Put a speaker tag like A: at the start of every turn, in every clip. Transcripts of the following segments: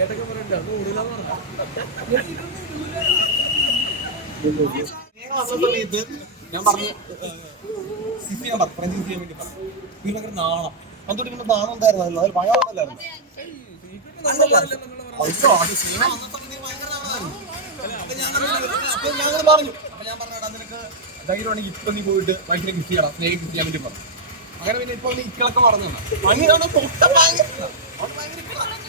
A: ഞാൻ
B: പറഞ്ഞു ചെയ്യാൻ വേണ്ടി പറഞ്ഞു നാണം അന്നോട്ട് ഇങ്ങനെ നാണം ഉണ്ടായിരുന്നല്ലോ അത് ഭയം ആണല്ലായിരുന്നു ഇപ്പൊ നീ പോയിട്ട് ഭയങ്കര ഗിഫ്റ്റ് ചെയ്യണം സ്നേഹം ഗിഫ്റ്റ് ചെയ്യാൻ വേണ്ടി പറഞ്ഞു അങ്ങനെ പിന്നെ ഇപ്പൊ ഇക്കളൊക്കെ പറഞ്ഞു തന്നെ ഭയങ്കര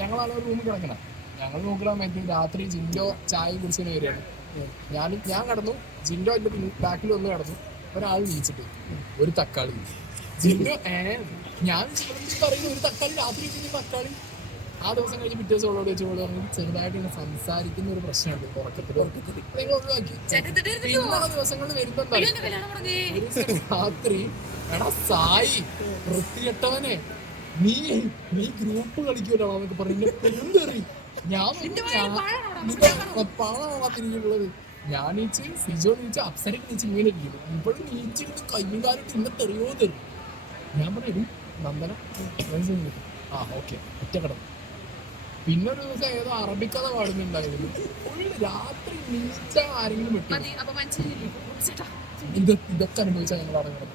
B: ഞങ്ങൾ ആ റൂമിൽ കിടക്കണം ഞങ്ങൾ നോക്കണം എന്ത് രാത്രി ജിൻഡോ ചായ കുടിച്ചതിന് വരികയാണ് ഞാൻ ഞാൻ കടന്നു ജിൻഡോ എന്റെ ബാക്കിൽ ഒന്ന് കടന്നു ഒരാൾ വിളിച്ചിട്ട് ഒരു തക്കാളി ജിൻഡോ ഞാൻ പറയുന്നു ഒരു തക്കാളി രാത്രി തക്കാളി ആ ദിവസം കഴിഞ്ഞ് പിറ്റേ ദിവസം വെച്ച് പോലെ പറഞ്ഞു ചെറുതായിട്ട് ഇങ്ങനെ സംസാരിക്കുന്ന ഒരു പ്രശ്നമുണ്ട് ഉറക്കത്തിൽ ഒഴിവാക്കി ഇന്നുള്ള ദിവസങ്ങളിൽ വരുമ്പോ രാത്രി എടാ സായി വൃത്തികെട്ടവനെ നീ നീ ഗ്രൂപ്പ് കളിക്കൂലോ എന്നൊക്കെ പറഞ്ഞു പെരുന്തേറി ഞാൻ പാളാണാത്തിരിക്കുള്ളത് ഞാൻ നീച്ച് സിജോ നീച്ച് അപ്സരക്ക് നീച്ച് ഇങ്ങനെ ഇരിക്കുന്നു ഇപ്പോഴും നീച്ച് കൈകാലത്ത് ഇന്ന തെറിയോ തെറി ഞാൻ പറഞ്ഞു നന്ദന മനസ്സിന് ആ ഓക്കെ ഒറ്റക്കടം പിന്നെ ഒരു ദിവസം ഏതോ അറബിക്കഥ പാടുന്നുണ്ടായിരുന്നു രാത്രി നീച്ച ആരെങ്കിലും ഇതൊക്കെ അനുഭവിച്ചാൽ ഞങ്ങൾ അറിഞ്ഞത്